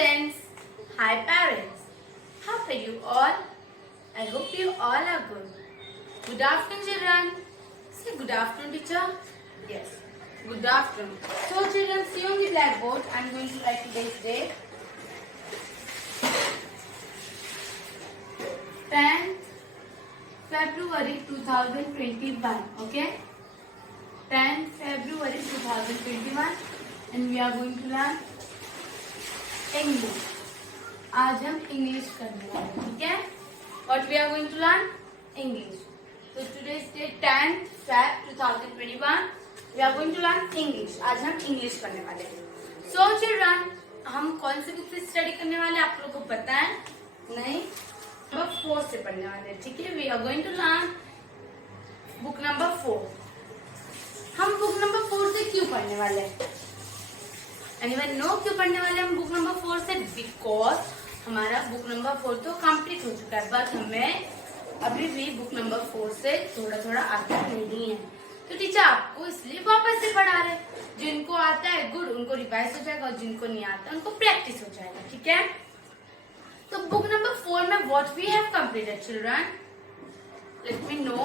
students. Hi parents. How are you all? I hope you all are good. Good afternoon children. Say good afternoon teacher. Yes. Good afternoon. So children, see on the blackboard I am going to write today's date. 10th February 2021. Okay. 10th February 2021 and we are going to learn English. आज हम English करने वाले हैं, ठीक है? What we are going to learn? English. So today's date 10th Feb 2021. We are going to learn English. आज हम English करने वाले हैं. So children, हम कौन से बुक से स्टडी करने वाले हैं आप लोगों को पता है? नहीं? नंबर 4 से पढ़ने वाले हैं, ठीक है? We are going to learn book number 4. हम बुक नंबर 4 से क्यों पढ़ने वाले हैं? Anyone know क्यों पढ़ने वाले हम बुक नंबर 4 से? Because हमारा बुक नंबर 4 तो कंप्लीट हो चुका है, बट हमें अभी भी बुक नंबर 4 से थोड़ा थोड़ा आता नहीं है, तो टीचर आपको इसलिए वापस से पढ़ा रहे. जिनको आता है गुड, उनको रिवाइज हो जाएगा, और जिनको नहीं आता उनको प्रैक्टिस हो जाएगा, ठीक है? तो बुक नंबर 4 में what we have completed children? Let me know.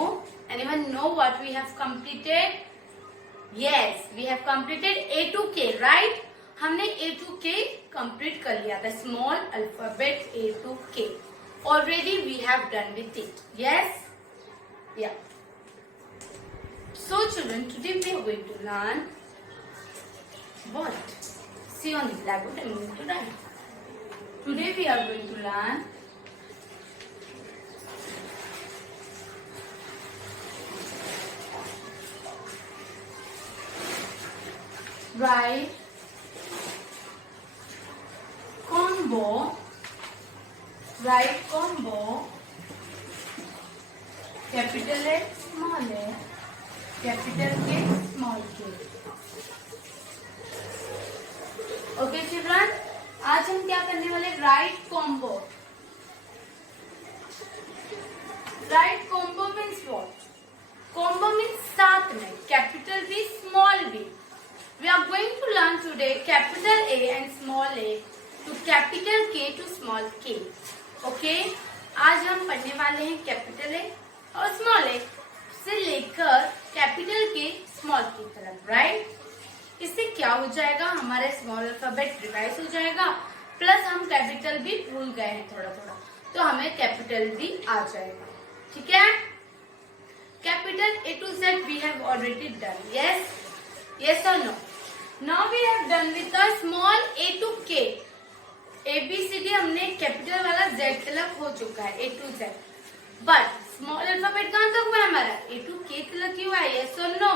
Anyone know what we have completed? Yes, we have completed A to K, right? हमने A to K कंप्लीट कर लिया था. Small alphabet A to K already we have done with it. Yes, yeah. So children, today we are going to learn what? See on the blackboard I am going to write. Today we are going to learn write combo, write combo, capital A, small a, capital K, small k. Okay children, आज हम क्या करने वाले? Write combo. Write combo means what? Combo means साथ में capital B small B. We are going to learn today capital A and small A to capital K to small K. Okay, आज हम पढ़ने वाले हैं कैपिटल ए और small ए से लेकर कैपिटल के स्मॉल की तरफ, राइट? इससे क्या हो जाएगा? हमारा स्मॉल अल्फाबेट रिवाइज हो जाएगा, प्लस हम कैपिटल भी भूल गए हैं थोड़ा थोड़ा, तो हमें कैपिटल भी आ जाएगा, ठीक है? Capital A to Z we have already done. Yes, yes or no? Now we have done with the small A to K. ABCD हमने कैपिटल वाला Z तक हो चुका है, A to Z. But small alphabet कहाँ तक हुआ है हमारा? A to K तक ही हुआ है. Yes or no?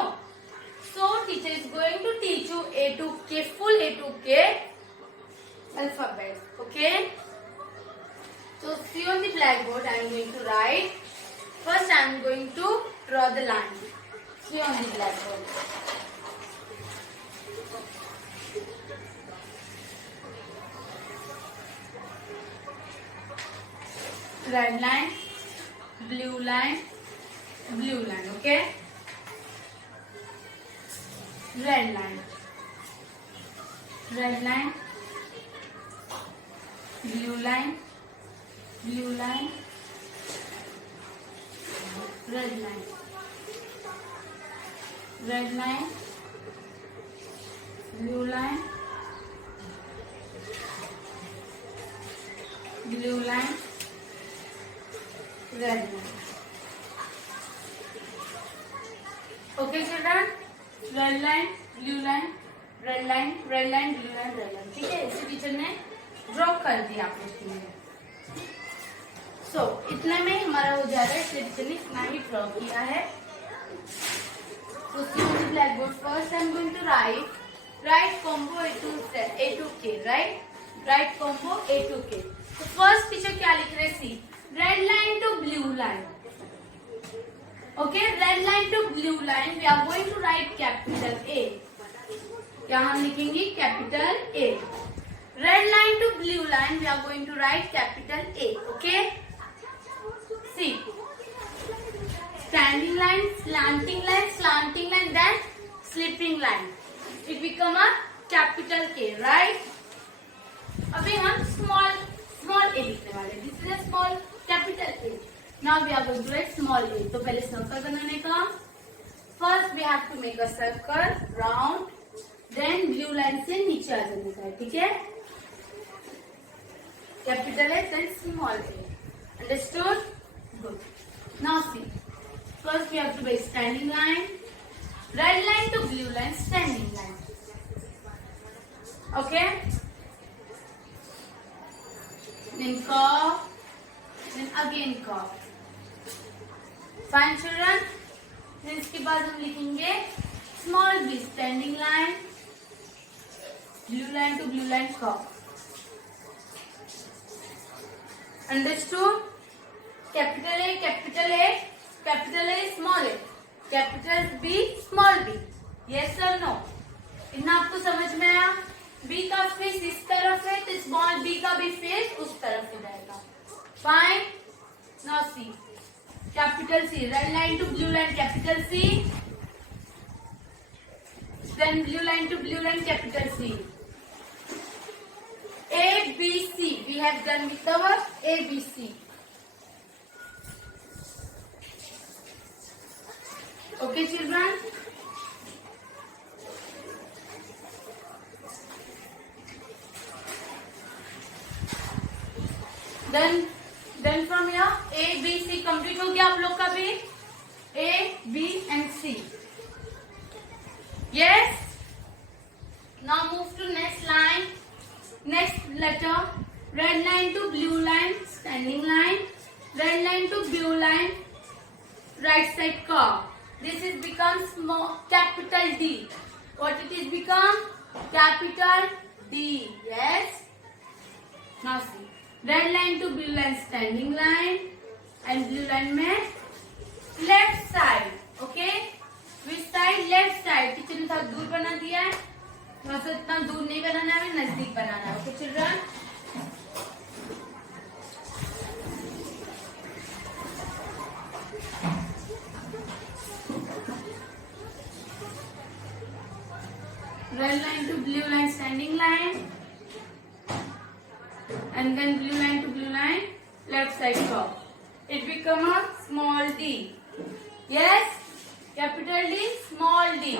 So teacher is going to teach you A to K, full A to K alphabet. Okay? So see on the blackboard I am going to write. First I am going to draw the line. See on the blackboard. Red line, blue line, blue line. Okay? Red line, red line, blue line, blue line, red line, red line, blue line, blue line, red line. Okay children? Red line, blue line, red line, red line, blue line, red line, ठीक है? इसे teacher ने draw कर दिया आप लोग के लिए. सो इतना में हमारा हो जा रहा है, इसलिए टीचर ने इतना ही ड्रॉ किया है. तो see on the blackboard first I am going to write combo A to K, right? Right combo A to K. तो फर्स्ट टीचर क्या लिख रहे? See red line to blue line. Okay, red line to blue line. We are going to write capital A. क्या हम लिखेंगे? Capital A. Red line to blue line. We are going to write capital A. Okay. See. Standing line, slanting line, then slipping line. It become a capital K, right? अभी हम वाले. This is a small capital A. Now we are going to write small a. तो पहले circle बनाने का. First we have to make a circle round. Then blue line से नीचे आ जाने का है. ठीक है? Capital A then small a. Understood? Good. Now see. First we have to make standing line. Red line to blue line, standing line. Okay? Then curve. Then again curve. Fine children? Then इसके बाद हम लिखेंगे small b standing line, blue line to blue line curve. Understood? Capital A, capital A, capital A, small a, capital B, small b. Yes or no? इतना आपको समझ में आया? B का फेस इस तरफ है तो स्मॉल b का भी फेस उस तरफ ही रहेगा. Fine. Now see. Capital C. Red line to blue line. Capital C. Then blue line to blue line. Capital C. A B C. We have done with our A B C. Okay, children. Then from here A B C complete हो गया आप लोग का भी. A B and C. Yes. Now move to next line. Next letter. Red line to blue line, standing line. Red line to blue line, right side curve. This is become small capital D. What it is become? Capital D. Yes. Now see. Red line to blue line, standing line, and blue line में left side. Okay? Which side? Left side. Teacher ने थोड़ा दूर बना दिया है. वैसे इतना दूर नहीं बनाना है, नजदीक बनाना है. Okay, children? Red line to blue line, standing line. And then blue line to blue line, left side curve. It become a small d. Yes? Capital D, small d.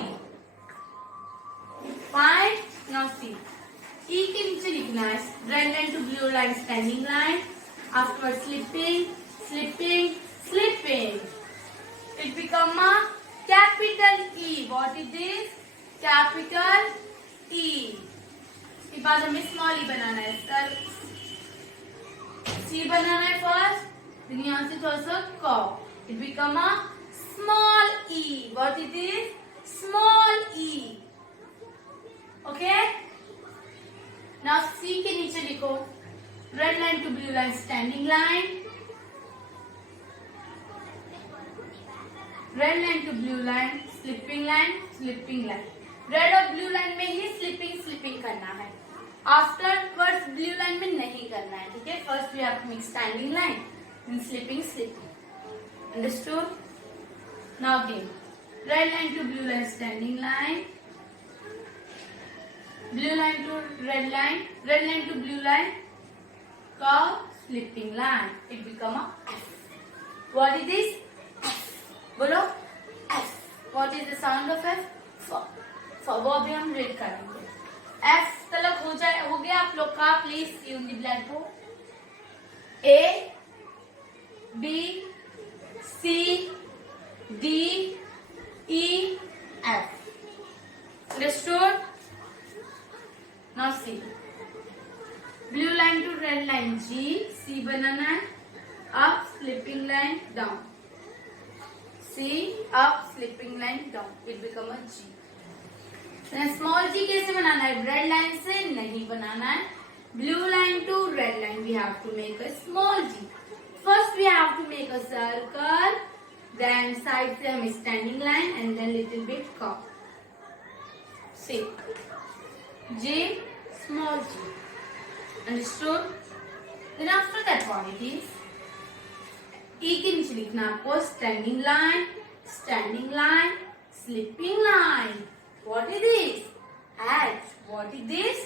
Fine? Now see. E के नीचे लिखना है red line to blue line, standing line. Afterwards slipping, slipping, slipping. It become a capital E. What is this? Capital E. इसके बाद हमें small e बनाना है. Sir C बनाना है first. फिर यहाँ से थोड़ा सा curve. It become a small e. What it is? Small e. Okay? Now C के नीचे लिखो red line to blue line, standing line. Red line to blue line, slipping line, slipping line. Red और blue line में ही slipping slipping करना है. Afterwards blue line में नहीं करना है. ठीक है? First we have to make standing line, then slipping slipping. Understood? Now again, red line to blue line, standing line. Blue line to red line to blue line, curve, slipping line. It become a F. What is this? F. बोलो F. What is the sound of F? F. वो अभी हम read करेंगे. F तलक हो गया आप लोग का. Please see on the black board. A B C D E F. Understood? Now see. Blue line to red line G. C बनाना है. Up slipping line down. C up slipping line down. It become a G. Small G कैसे बनाना है? Red line से नहीं बनाना है. Blue line to red line we have to make a small G. First we have to make a circle, then side से हम standing line and then little bit curve. See G small G. Understood? Then after that what it is? E के नीचे लिखना आपको standing line, sleeping line. What is this? H. What is this?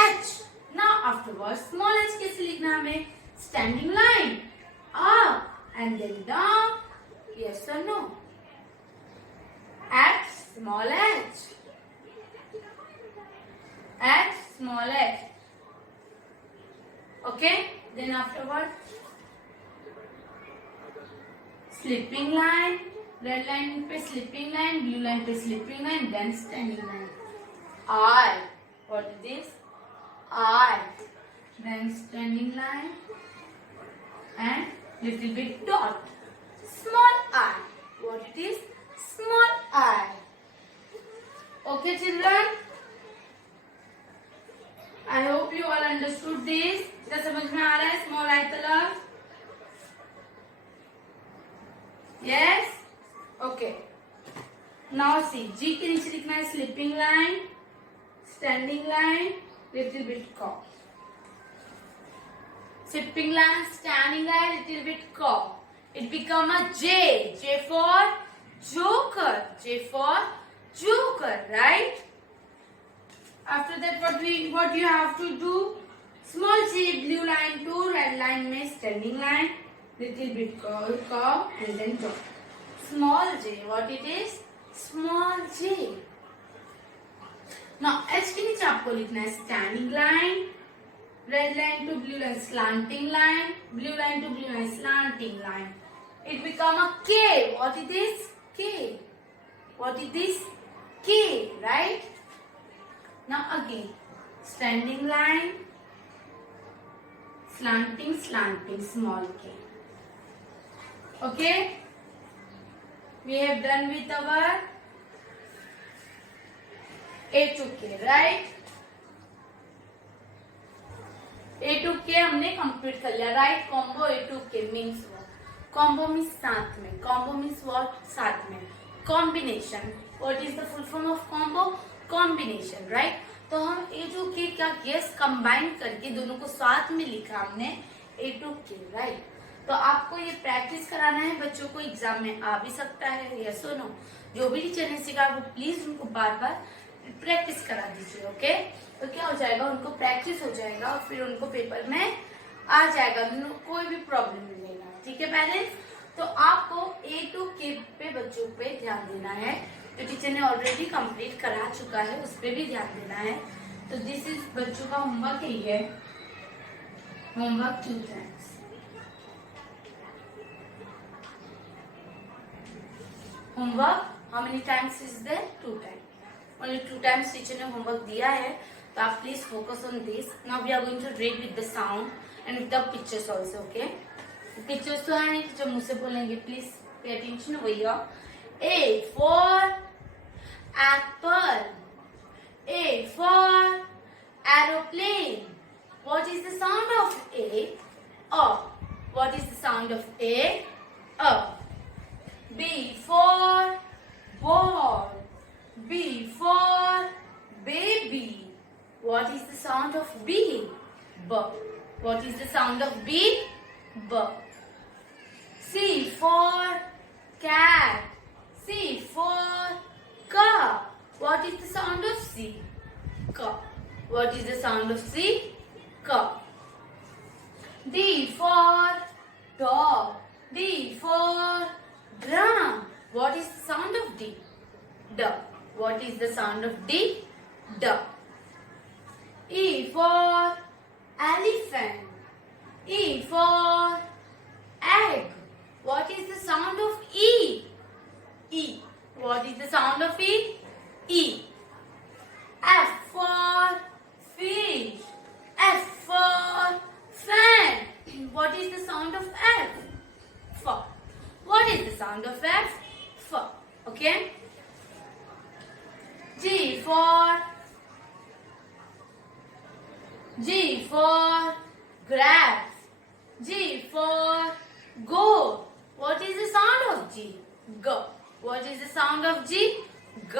H. Now afterwards small h कैसे लिखना हमें? Standing line. Up and then down. Yes or no? At small h. At small h. Okay? Then afterward, slipping line. Red line पे slipping line, blue line पे slipping line, then standing line. I. What is this? I. Then standing line and little bit dot. Small I. What it is? Small I. Okay, children? I hope you all understood this. क्या समझ में आ रहा है small I तरफ? Yes? Okay. Now see, G के नीचे लिखना है slipping line, standing line, little bit curve. Slipping line, standing line, little bit curve. It become a J. J for joker. J for joker, right? After that, what you have to do? Small J, blue line to red line में standing line, little bit curve and then dot. Small J, what it is? Small J. Now H के नीचे आपको लिखना है standing line, red line to blue line slanting line, blue line to blue line slanting line. It become a K. What it is? K. What it is? K, right? Now again, standing line, slanting, small K. Okay? We have done with our A to K, right? A to K हमने complete कर लिया, right? Combo A to K means what? Combo means साथ में. Combo means what? साथ में. Combination. What is the full form of combo? Combination, right? तो हम A to K क्या किया? कंबाइन करके दोनों को साथ में लिखा हमने A to K, right? तो आपको ये प्रैक्टिस कराना है, बच्चों को एग्जाम में आ भी सकता है, यस और नो. जो भी टीचर ने सिखा वो प्लीज उनको बार बार प्रैक्टिस करा दीजिए. ओके? तो क्या हो जाएगा, उनको प्रैक्टिस हो जाएगा और फिर उनको पेपर में आ जाएगा, कोई भी प्रॉब्लम नहीं रहेगा. ठीक है पेरेंट्स? तो आपको A to K पे बच्चों पे ध्यान देना है. तो टीचर ने ऑलरेडी कंप्लीट करा चुका है, उस पर भी ध्यान देना है. तो दिस इज बच्चों का होमवर्क यही है. Homework 2 times. Homework how many times is there? 2 times. Only 2 times teacher ने होमवर्क दिया है. तो आप please focus on this. Now we are going to read with the sound and with the pictures also. Okay? Pictures तो है नहीं, teacher मुंह से बोलेंगे. Please pay attention. भैया A for apple. A for aeroplane. What is the sound of A? A. What is the sound of A? A. B for ball. B for baby. What is the sound of B? B. What is the sound of B? B. C for cat. C for car. What is the sound of C? Car. What is the sound of C? Car. D for dog. D for drum. What is the sound of D? D. What is the sound of D? D. E for elephant. E for egg. What is the sound of E? E. What is the sound of E? E. F for fish. F for fan. What is the sound of F? F. What is the sound of F? F. Okay? G for grapes. G for goat. What is the sound of G? G. What is the sound of G? G.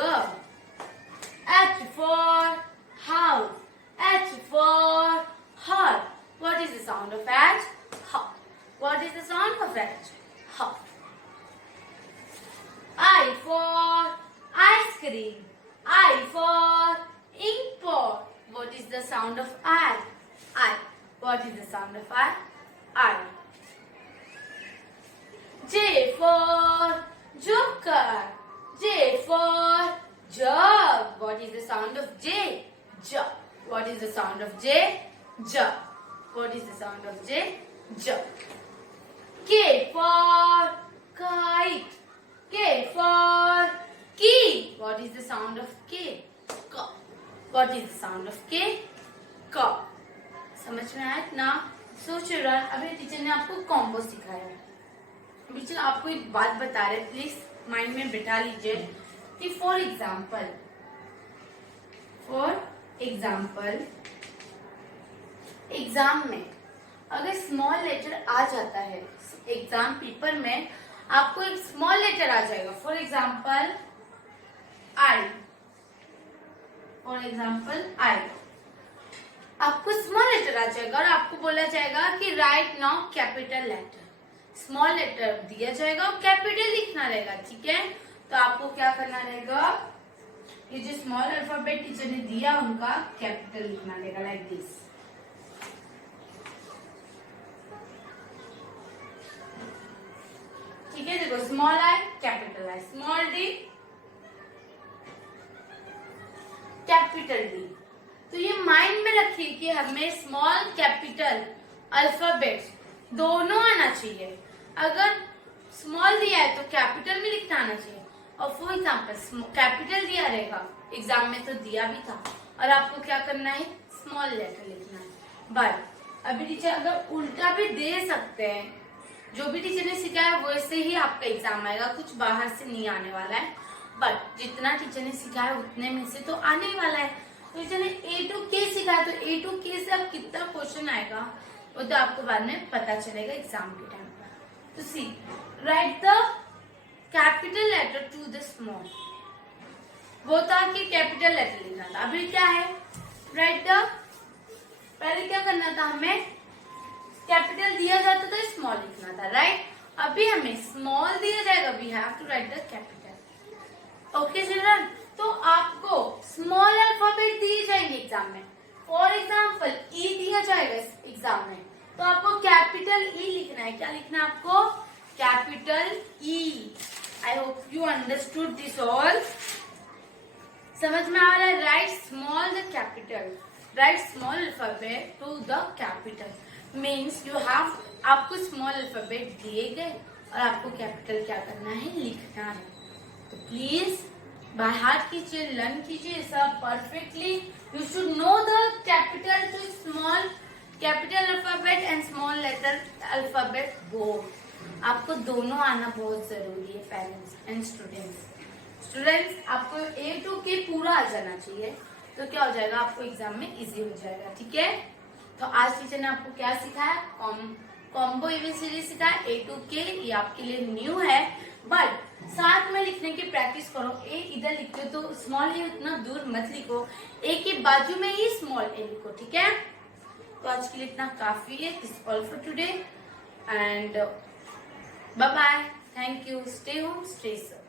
H for house. H for heart. What is the sound of H? H. What is the sound of H? H. I for ice cream. I for ink pot. What is the sound of I? I. What is the sound of I? I. J for joker. J for jug. What is the sound of J? J. What is the sound of J? J. What is the sound of J? J. K for kite. K for key. What is the sound of K? K. What is the sound of K? K. समझ में आया ना? So children, अभी teacher ने आपको combo सिखाया है. अभी चलो आपको एक बात बता रहे, प्लीज माइंड में बिठा लीजिए कि फॉर एग्जाम्पल एग्जाम में अगर स्मॉल लेटर आ जाता है, एग्जाम पेपर में आपको एक स्मॉल लेटर आ जाएगा. For example I. आपको स्मॉल लेटर आ जाएगा और आपको बोला जाएगा कि write now capital letter. Small letter दिया जाएगा और कैपिटल लिखना रहेगा. ठीक है, तो आपको क्या करना रहेगा, ये जो स्मॉल अल्फाबेट टीचर ने दिया उनका कैपिटल लिखना रहेगा लाइक दिस. ठीक है, देखो small I capital I, small D capital D. तो ये माइंड में रखिए कि हमें स्मॉल कैपिटल अल्फाबेट्स दोनों आना चाहिए. अगर स्मॉल दिया है तो कैपिटल में लिखना आना चाहिए. और फॉर एग्जाम्पल कैपिटल दिया रहेगा, एग्जाम में तो दिया भी था, और आपको क्या करना है, स्मॉल लेटर लिखना है. बट अभी टीचर अगर उल्टा भी दे सकते हैं, जो भी टीचर ने सिखाया वैसे ही आपका एग्जाम आएगा, कुछ बाहर से नहीं आने वाला है. बट जितना टीचर ने सिखाया उतने में से तो आने ही वाला है. तो टीचर ने A to K सिखाया, तो A to K से अब कितना क्वेश्चन आएगा वो तो आपको बाद में पता चलेगा एग्जाम के टाइम पर. तो see, write the capital letter to the small. वो था कि कैपिटल लेटर लिखना था. अभी क्या है, राइट द, पहले क्या करना था, हमें कैपिटल दिया जाता था, स्मॉल लिखना था. राइट, अभी हमें स्मॉल दिया जाएगा, we have to write the capital. Okay children, तो आपको स्मॉल अल्फाबेट दिए जाएंगे एग्जाम में. फॉर एग्जाम्पल ई दिया जाएगा एग्जाम में, तो आपको कैपिटल ई लिखना है. क्या लिखना है आपको, capital E. I hope you understood this all. समझ में आ रहा है. Write small the capital, write small alphabet to the capital means you have, आपको स्मॉल अल्फाबेट दिए गए और आपको कैपिटल क्या करना है, लिखना है. तो प्लीज बाय हार्ट कीजिए, लर्न कीजिए सब perfectly. You should know the capital to small, capital alphabet and small letter alphabet both. आपको दोनों आना बहुत जरूरी है, पेरेंट्स एंड स्टूडेंट्स आपको A to K पूरा आ जाना चाहिए. तो क्या हो जाएगा, आपको एग्जाम में इजी हो जाएगा. ठीक है, तो आज टीचर ने आपको क्या सिखाया, कॉम्बो एबीसीडी सिखाया. A to K ये आपके लिए न्यू है, बट साथ में लिखने की प्रैक्टिस करो. ए इधर लिखते हो तो स्मॉल ए उतना दूर मत लिखो, ए के बाजू में ही स्मॉल ए लिखो. ठीक है, तो आज के लिए इतना काफी है. This all for today and bye bye. Thank you. Stay home, stay safe.